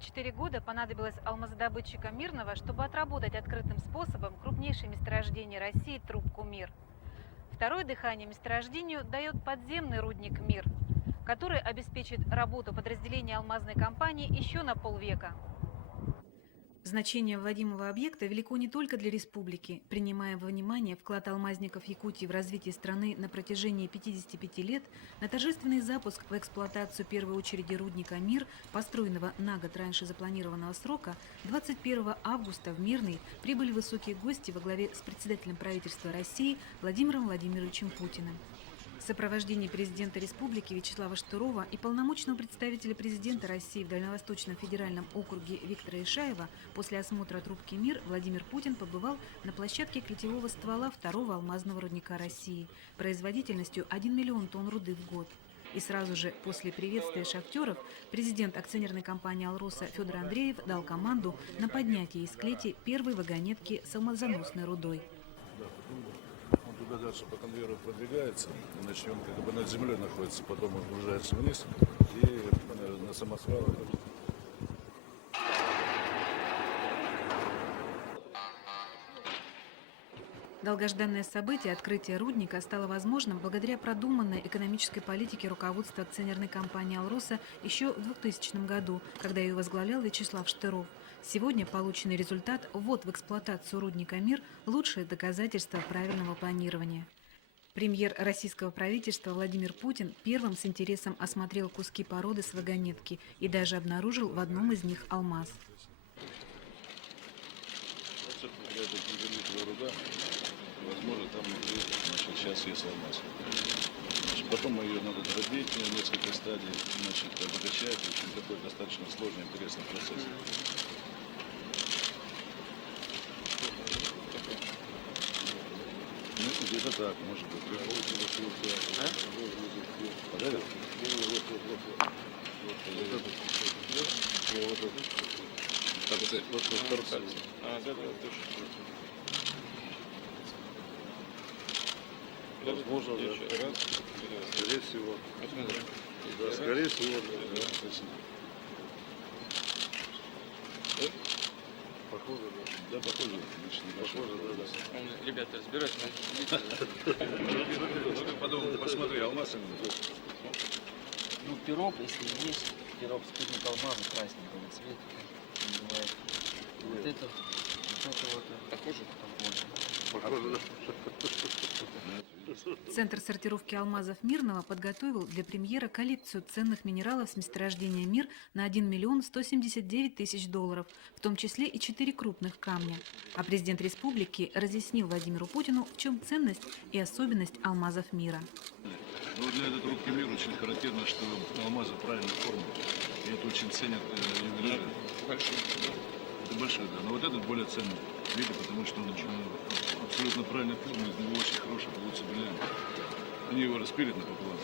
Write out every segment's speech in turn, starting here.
44 года понадобилось алмазодобытчикам Мирного, чтобы отработать открытым способом крупнейшее месторождение России трубку «Мир». Второе дыхание месторождению дает подземный рудник «Мир», который обеспечит работу подразделения алмазной компании еще на полвека. Значение вводимого объекта велико не только для республики. Принимая во внимание вклад алмазников Якутии в развитие страны на протяжении 55 лет, на торжественный запуск в эксплуатацию первой очереди рудника «Мир», построенного на год раньше запланированного срока, 21 августа в Мирный прибыли высокие гости во главе с председателем правительства России Владимиром Владимировичем Путиным. В сопровождении президента республики Вячеслава Штырова и полномочного представителя президента России в Дальневосточном федеральном округе Виктора Ишаева после осмотра трубки «Мир» Владимир Путин побывал на площадке клетевого ствола второго алмазного рудника России производительностью 1 миллион тонн руды в год. И сразу же после приветствия шахтеров президент акционерной компании «Алроса» Федор Андреев дал команду на поднятие из клети первой вагонетки с алмазоносной рудой. Туда дальше по конвейеру продвигается, иначе он как бы над землей находится, потом он выезжается вниз и на самосвал. Долгожданное событие открытия рудника стало возможным благодаря продуманной экономической политике руководства акционерной компании «Алроса» еще в 2000 году, когда ее возглавлял Вячеслав Штыров. Сегодня полученный результат – ввод в эксплуатацию рудника «Мир» – лучшее доказательство правильного планирования. Премьер российского правительства Владимир Путин первым с интересом осмотрел куски породы с вагонетки и даже обнаружил в одном из них алмаз. Возможно, там сейчас есть алмаз. Потом ее надо дробить, несколько стадий, обогащать. В общем, такой достаточно сложный, интересный процесс. Ну, где-то так, может быть. Возможно, да. Скорее всего. Да, скорее всего, да. Похоже, да. Да, похоже. Похоже, да. Ребята, разбираются. Потом посмотри, алмаз. Ну, пирог, если есть, пирог спутник алмаза красненького цвета. Бывает. Вот это вот. Похоже? Похоже, да. Центр сортировки алмазов Мирного подготовил для премьера коллекцию ценных минералов с месторождения «Мир» на 1 миллион 179 тысяч долларов, в том числе и 4 крупных камня. А президент республики разъяснил Владимиру Путину, в чем ценность и особенность алмазов «Мира». Ну, для этой трубки «Мир» очень характерно, что алмазы правильной формы. И это очень ценят ювелиры. Это большой, да. Но вот этот более ценный. Видите, потому что он абсолютно правильной формы, из него очень хороший получится бриллиант. Они его распилят напополам,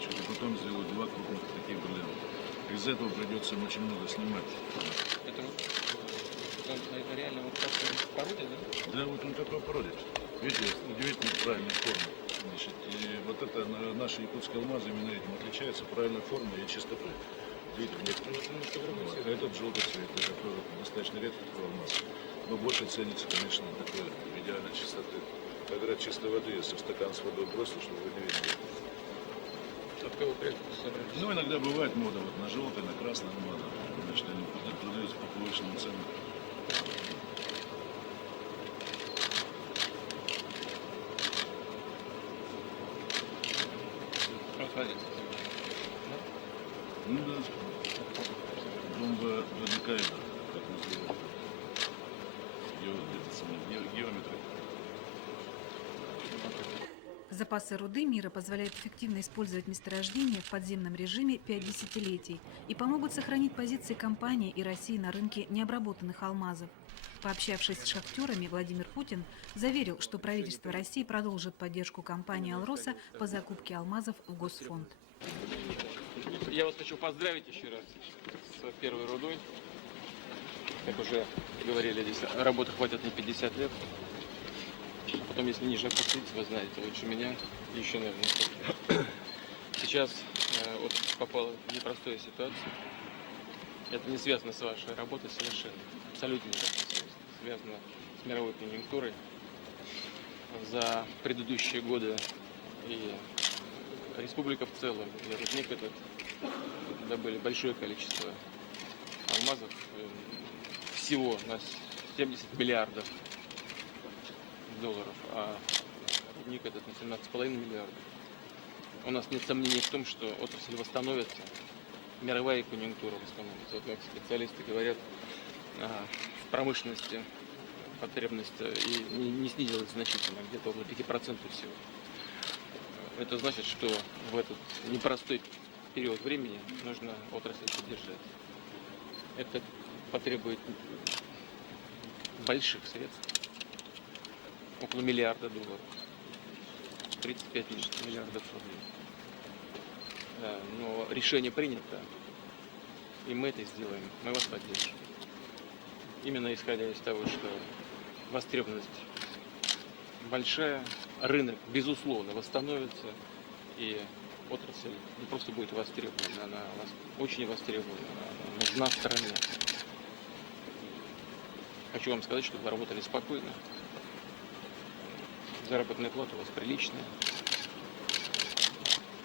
и потом сделают 2 крупных таких бриллианта. Из этого придется им очень много снимать. Это реально вот так в породе, да? Да, вот он такой породе. Видите, удивительно правильной формы. И вот это наши якутские алмазы именно этим отличаются, правильной формой и чистотой. Видите, этот желтый цвет, это тоже достаточно редкий такой алмаз. Но больше ценится, конечно, такой идеальной чистоты. Как говорят, чистой воды, если в стакан с водой бросил, чтобы вы не видели. От кого предки собрали? Ну, иногда бывает мода вот на желтый, на красный алмаз. Значит, они продаются по повышенным ценам. Ну да, бомба Бадыкаева, как называют. Геометры. Запасы руды «Мира» позволяют эффективно использовать месторождение в подземном режиме 5 десятилетий и помогут сохранить позиции компании и России на рынке необработанных алмазов. Пообщавшись с шахтерами, Владимир Путин заверил, что правительство России продолжит поддержку компании «Алроса» по закупке алмазов в Госфонд. Я вас хочу поздравить еще раз с первой рудой. Как уже говорили, здесь работы хватит на 50 лет. Потом, если ниже опуститься, вы знаете, лучше меня, еще, наверное, сейчас вот попала в непростую ситуацию. Это не связано с вашей работой совершенно. Абсолютно никак не связано. Связано с мировой конъюнктурой. За предыдущие годы и республика в целом, и рудник этот добыли большое количество алмазов. Всего у нас 70 миллиардов долларов, а рудник этот на 17,5 миллиардов. У нас нет сомнений в том, что отрасль восстановится, мировая конъюнктура восстановится. Вот как специалисты говорят, в промышленности потребность и не снизилась значительно, где-то около 5% всего. Это значит, что в этот непростой период времени нужно отрасль поддержать. Это потребует больших средств, около миллиарда долларов, 35 миллиардов рублей. Да, но решение принято, и мы это сделаем, мы вас поддержим. Именно исходя из того, что востребованность большая, рынок, безусловно, восстановится, и отрасль не просто будет востребована, она очень востребована, она нужна в стране. Хочу вам сказать, что вы работали спокойно, заработная плата у вас приличная.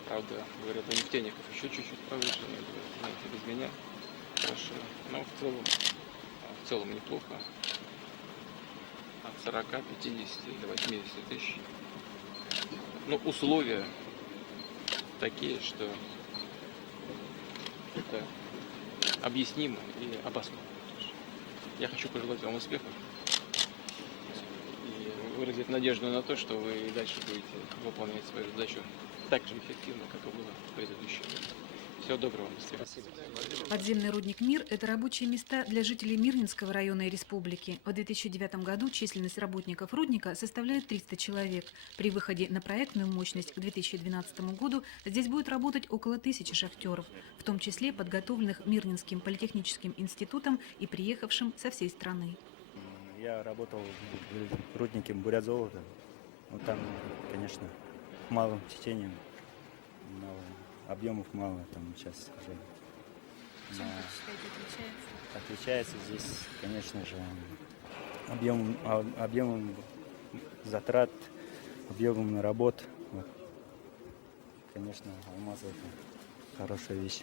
Правда, говорят, у нефтяников еще чуть-чуть повышенные, знаете, без меня. Хорошо. Но в целом неплохо. От 40, 50 до 80 тысяч. Но условия такие, что это объяснимо и обосновано. Я хочу пожелать вам успехов и выразить надежду на то, что вы и дальше будете выполнять свою задачу так же эффективно, как и было в предыдущие годы. Всего доброго. Спасибо. Подземный рудник «Мир» – это рабочие места для жителей Мирнинского района и республики. В 2009 году численность работников рудника составляет 300 человек. При выходе на проектную мощность к 2012 году здесь будет работать около 1000 шахтеров, в том числе подготовленных Мирнинским политехническим институтом и приехавшим со всей страны. Я работал в руднике «Бурят-золото». Вот там, конечно, малым течением, мало, объемов мало, там сейчас уже. Чем, Но как считаете, отличается? отличается здесь, конечно же, объемом затрат, объемом работ. Вот. Конечно, алмаз — это хорошая вещь.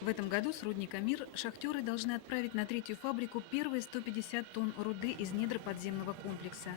В этом году с рудника «Мир» шахтеры должны отправить на третью фабрику первые 150 тонн руды из недр подземного комплекса.